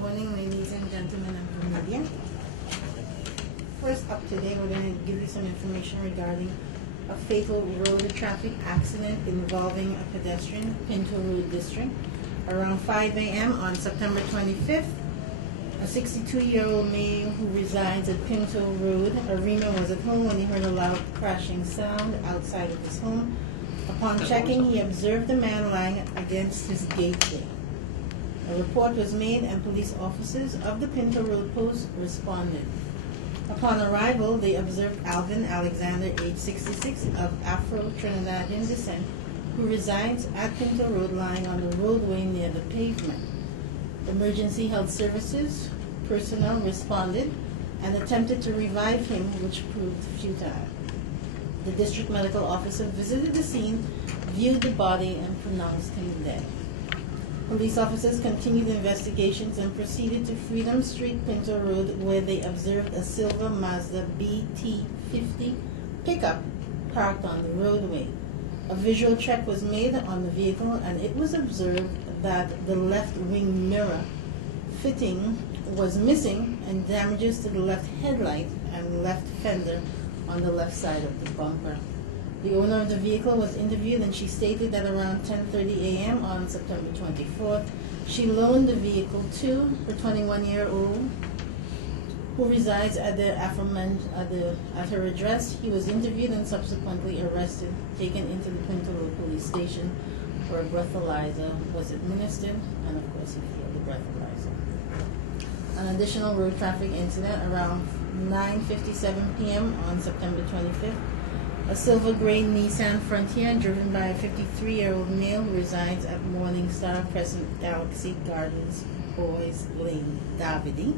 Morning, ladies and gentlemen of the media. First up today, we're going to give you some information regarding a fatal road traffic accident involving a pedestrian, Pinto Road District. Around 5 a.m. on September 25th, a 62-year-old male who resides at Pinto Road, Arima, was at home when he heard a loud crashing sound outside of his home. Upon checking, he observed a man lying against his gateway. A report was made and police officers of the Pinto Road Post responded. Upon arrival, they observed Alvin Alexander, age 66, of Afro-Trinidadian descent, who resides at Pinto Road, lying on the roadway near the pavement. Emergency health services personnel responded and attempted to revive him, which proved futile. The district medical officer visited the scene, viewed the body, and pronounced him dead. Police officers continued investigations and proceeded to Freedom Street, Pinto Road, where they observed a silver Mazda BT50 pickup parked on the roadway. A visual check was made on the vehicle, and it was observed that the left wing mirror fitting was missing and damages to the left headlight and left fender on the left side of the bumper. The owner of the vehicle was interviewed, and she stated that around 10:30 a.m. on September 24th, she loaned the vehicle to her 21-year-old who resides at at her address. He was interviewed and subsequently arrested, taken into the Pinto Road Police Station, where a breathalyzer was administered, and of course he failed the breathalyzer. An additional road traffic incident around 9:57 p.m. on September 25th. A silver gray Nissan Frontier driven by a 53-year-old male who resides at Morningstar Crescent Galaxy Gardens, Boys Lane, Davide,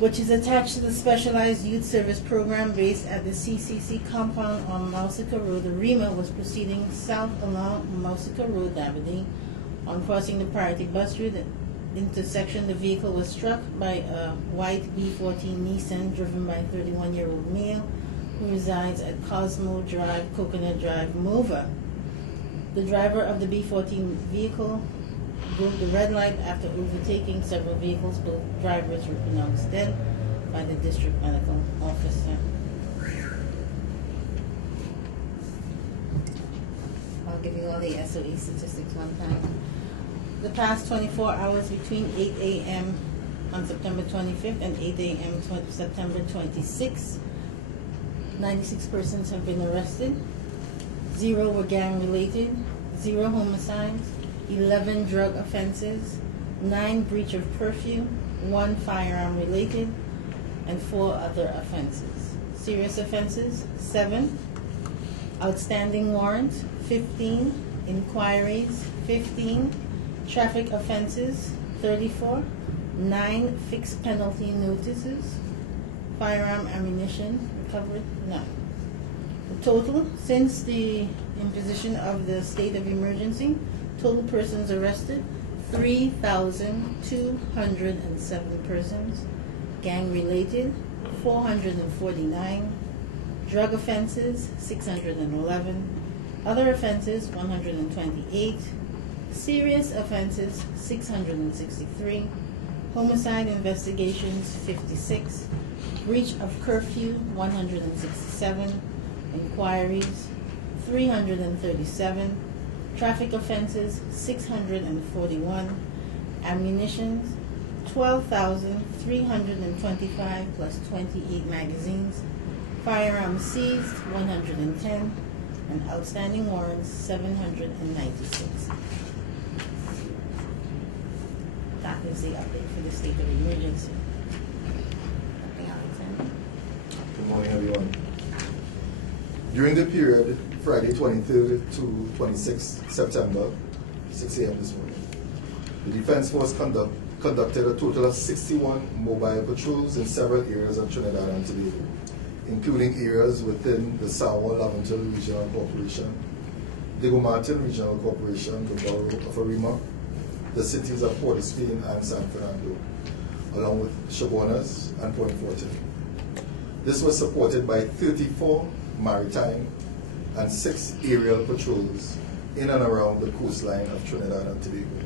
which is attached to the Specialized Youth Service Program based at the CCC compound on Mausica Road. Arima was proceeding south along Mausica Road, Davide. On crossing the priority bus route intersection, the vehicle was struck by a white B14 Nissan driven by a 31-year-old male who resides at Cosmo Drive, Coconut Drive, Mova. The driver of the B14 vehicle broke the red light after overtaking several vehicles. Both drivers were pronounced dead by the district medical officer. I'll give you all the SOE statistics one time. The past 24 hours between 8 a.m. on September 25th and 8 a.m. September 26th, 96 persons have been arrested, 0 were gang-related, 0 homicides, 11 drug offenses, 9 breach of curfew, 1 firearm-related, and 4 other offenses. Serious offenses, 7, outstanding warrants, 15, inquiries, 15, traffic offenses, 34, 9 fixed penalty notices, firearm ammunition recovered, none. The total, since the imposition of the state of emergency, total persons arrested, 3,207 persons, gang-related, 449, drug offenses, 611, other offenses, 128, serious offenses, 663, homicide investigations, 56, breach of curfew, 167, inquiries, 337, traffic offenses, 641, ammunition, 12,325 plus 28 magazines, firearms seized, 110, and outstanding warrants, 796. That is the update for the state of emergency. Good morning, everyone. During the period Friday 23rd to 26th September, 6 a.m. this morning, the Defense Force conducted a total of 61 mobile patrols in several areas of Trinidad and Tobago, including areas within the Sawa Laventon Regional Corporation, Diego Martin Regional Corporation, the borough of Arima, the cities of Port Spain and San Fernando, along with Chabonas and Point Fortin. This was supported by 34 maritime and 6 aerial patrols in and around the coastline of Trinidad and Tobago.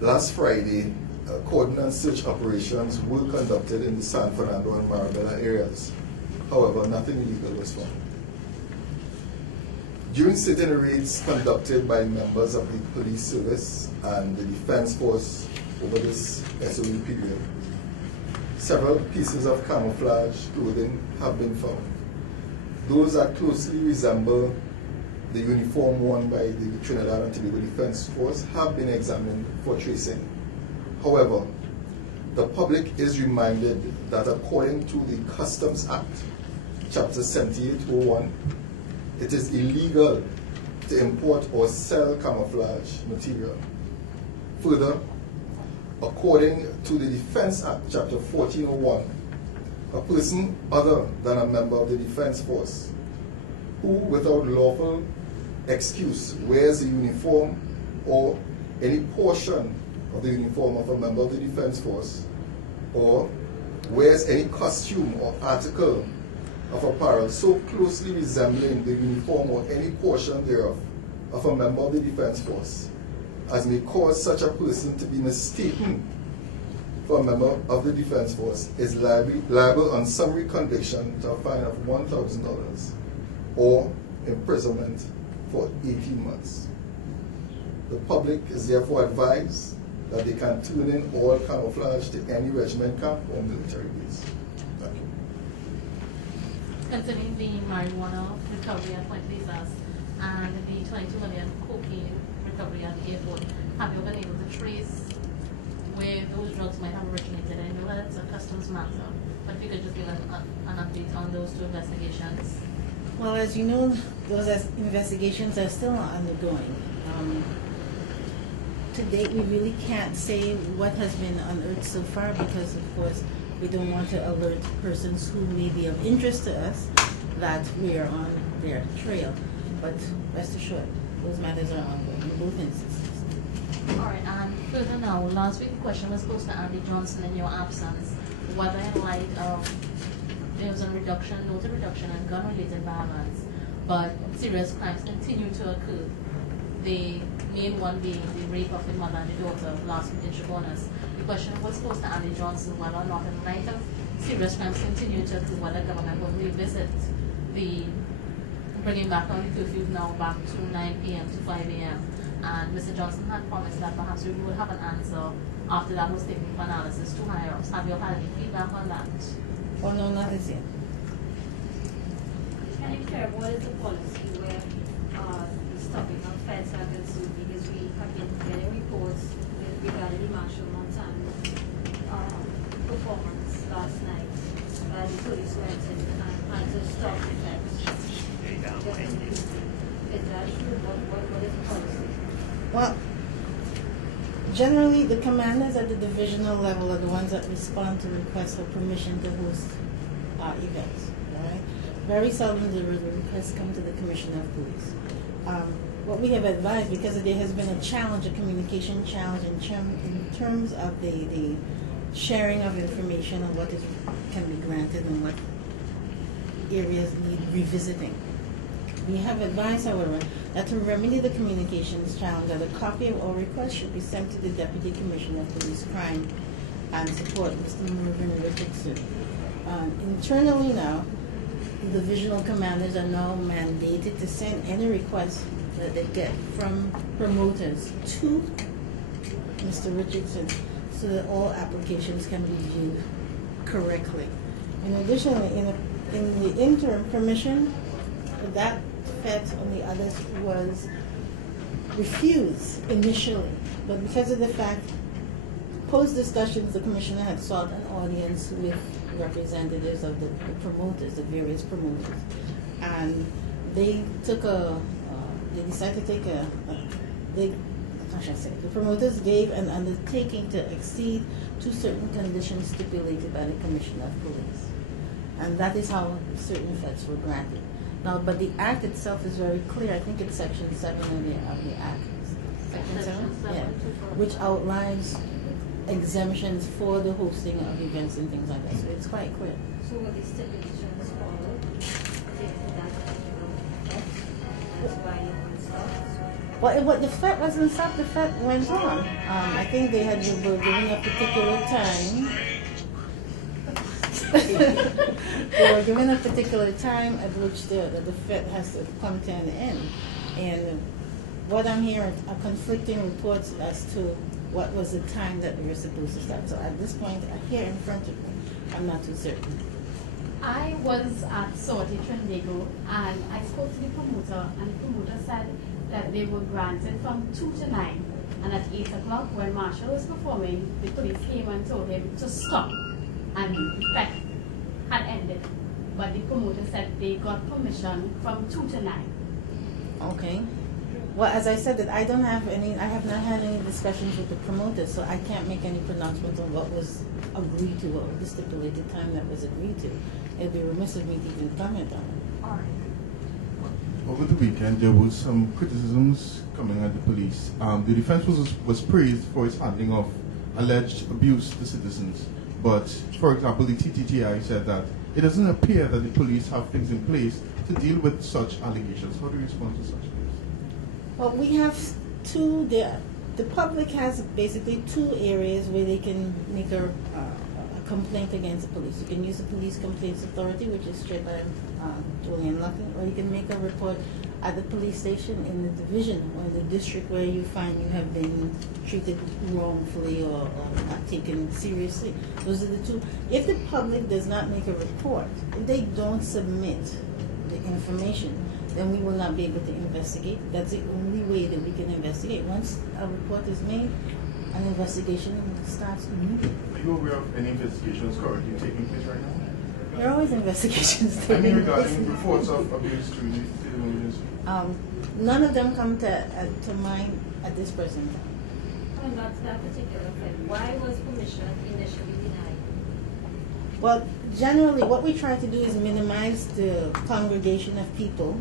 Last Friday, cordon and search operations were conducted in the San Fernando and Marabella areas. However, nothing illegal was found. During certain raids conducted by members of the police service and the defense force over this SOE period, several pieces of camouflage clothing have been found. Those that closely resemble the uniform worn by the Trinidad and Tobago Defense Force have been examined for tracing. However, the public is reminded that according to the Customs Act, Chapter 7801, it is illegal to import or sell camouflage material. Further, according to the Defense Act, Chapter 1401, a person other than a member of the Defense Force who, without lawful excuse, wears a uniform or any portion of the uniform of a member of the Defense Force, or wears any costume or article of apparel so closely resembling the uniform or any portion thereof of a member of the Defense Force as may cause such a person to be mistaken for a member of the Defense Force is liable on summary conviction to a fine of $1,000 or imprisonment for 18 months. The public is therefore advised that they can turn in all camouflage to any regiment camp or military base. Thank you. Concerning the marijuana recovery at Point Lisas and the 22 million cocaine recovery at the airport, have you been able to trace where those drugs might have originated? I know that it's a customs matter, but if you could just give an update on those two investigations. Well, as you know, those investigations are still undergoing. To date, we really can't say what has been unearthed so far because, of course, we don't want to alert persons who may be of interest to us that we are on their trail. But rest assured, those matters are ongoing in both instances. All right, and further now, last week the question was posed to Andy Johnson in your absence, whether in light of there was a noted reduction in gun-related violence, but serious crimes continue to occur. The main one being the rape of the mother and the daughter last week in Chabonas. The question was posed to Andy Johnson whether or not in light of serious crimes continue to occur, whether the government will revisit the bringing back on the curfew now back to 9 p.m. to 5 a.m. And Mr. Johnson had promised that perhaps we would have an answer after that was taken for analysis to higher ups. Have you had any feedback on that? Oh, no, not as yet. Can you share what is the policy where the stopping of feds have been sued? Because we have been getting reports regarding the Marshall Montano performance last night. The police went in and had to stop the feds. Is that true? What is the policy? Well, generally, the commanders at the divisional level are the ones that respond to requests for permission to host events. Right? Very seldom do the requests come to the Commissioner of Police. What we have advised, because there has been a challenge, a communication challenge in terms of the sharing of information on what can be granted and what areas need revisiting. We have advised, however, that to remedy the communications challenge, that a copy of all requests should be sent to the Deputy Commissioner of Police Crime and Support, Mr. Mervyn Richardson. Internally now, the divisional commanders are now mandated to send any requests that they get from promoters to Mr. Richardson so that all applications can be viewed correctly. And additionally, in the interim, permission for that feds on the others was refused initially, but because of the fact, post-discussions, the commissioner had sought an audience with representatives of the promoters, the various promoters, and they took they decided to take the promoters gave an undertaking to accede to certain conditions stipulated by the Commissioner of Police, and that is how certain feds were granted. Now, but the Act itself is very clear. I think it's Section 7 of the Act. Section 7? Yeah. Which outlines exemptions for the hosting of events and things like that. So it's quite clear. So what the stipulations followed, that's why you want to stop. What the FET wasn't stopped, the FET went on. I think they were given a particular time. They were given a particular time at which the FET has to come to an end. And what I'm hearing are conflicting reports as to what was the time that we were supposed to start. So at this point, here in front of me, I'm not too certain. I was at Tobago and I spoke to the promoter, and the promoter said that they were granted from 2 to 9. And at 8 o'clock, when Marshall was performing, the police came and told him to stop. And the FET had ended. But the promoter said they got permission from 2 to 9. Okay. Well, as I said, that I have not had any discussions with the promoter, so I can't make any pronouncement on what was agreed to, what was the stipulated time that was agreed to. It would be remiss of me to even comment on it. All right. Over the weekend, there was some criticisms coming at the police. The defense was praised for its handling of alleged abuse to citizens. But, for example, the TTPS said that it doesn't appear that the police have things in place to deal with such allegations. How do you respond to such things? Well, we have two. The public has basically two areas where they can make a complaint against the police. You can use the Police Complaints Authority, which is chaired by Julian Lucky, or you can make a report at the police station in the division or in the district where you find you have been treated wrongfully or not taken seriously. Those are the two. If the public does not make a report, if they don't submit the information, then we will not be able to investigate. That's the only way that we can investigate. Once a report is made, an investigation starts immediately. Are you aware of any investigations currently taking place right now? There are always investigations I taking mean, place. regarding reports of abuse to the emergency. None of them come to mind at this present time. On that particular thing, why was permission initially denied? Well, generally, what we try to do is minimize the congregation of people.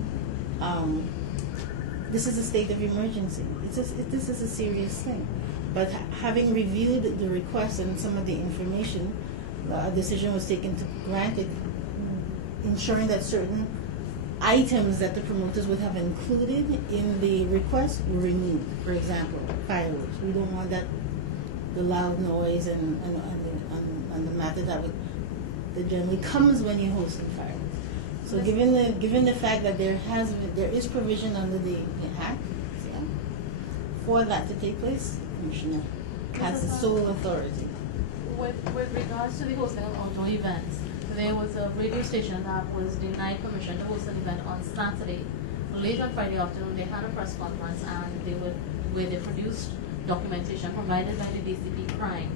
This is a state of emergency. This is a serious thing. But having reviewed the request and some of the information, a decision was taken to grant it, ensuring that certain items that the promoters would have included in the request were removed. For example, fireworks. We don't want that, the loud noise and the matter that generally comes when you're hosting fireworks. So given the fact that there is provision under the Act for that to take place, the Commissioner has the sole authority. With regards to the hosting of outdoor events, there was a radio station that was denied permission to host an event on Saturday. Late on Friday afternoon, they had a press conference where they produced documentation provided by the DCP Crime,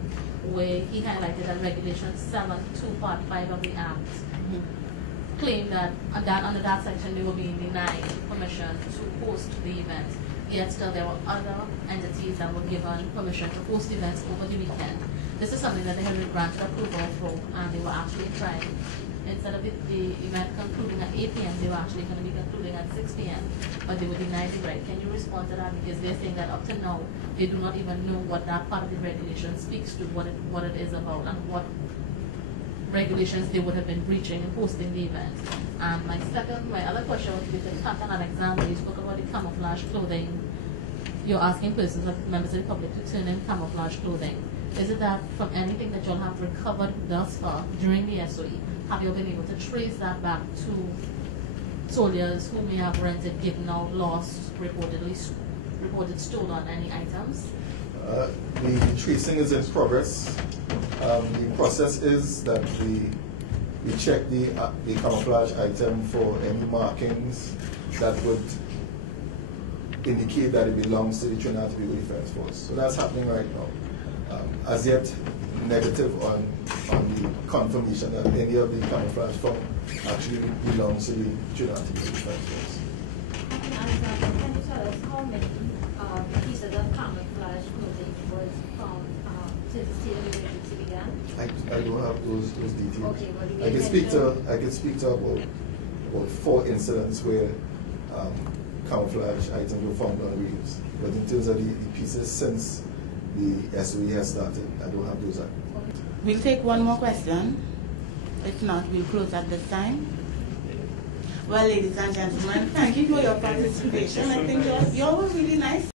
where he highlighted that Regulation 7(2) Part 5 of the Act claimed that under that section they were being denied permission to host the event. Yet still there were other entities that were given permission to host events over the weekend. This is something that they had been granted approval for, and they were actually trying. Instead of the event concluding at 8 p.m., they were actually going to be concluding at 6 p.m., but they were denied the right. Can you respond to that? Because they're saying that up to now, they do not even know what that part of the regulation speaks to, what it is about, and what regulations they would have been breaching in hosting the event. And my other question would be to Captain Alexander. You spoke about the camouflage clothing. You're asking persons, members of the public, to turn in camouflage clothing. Is it that from anything that you all have recovered thus far during the SOE, have you been able to trace that back to soldiers who may have rented, given out, lost, reported stolen any items? The tracing is in progress. The process is that we check the camouflage item for any markings that would indicate that it belongs to the Trinidad Defense Force. So that's happening right now. As yet, negative on the confirmation that any of the camouflage found actually belongs to the Trinidad Defense Force. Can you tell us how many pieces of camouflage clothing was found since the state of emergency began? I don't have those details. Okay, well, I can speak to about 4 incidents where camouflage items were found on reels. But in terms of the pieces since the SOE has started, I don't have those. We'll take one more question. If not, we'll close at this time. Well, ladies and gentlemen, thank you for your participation. I think you all were really nice.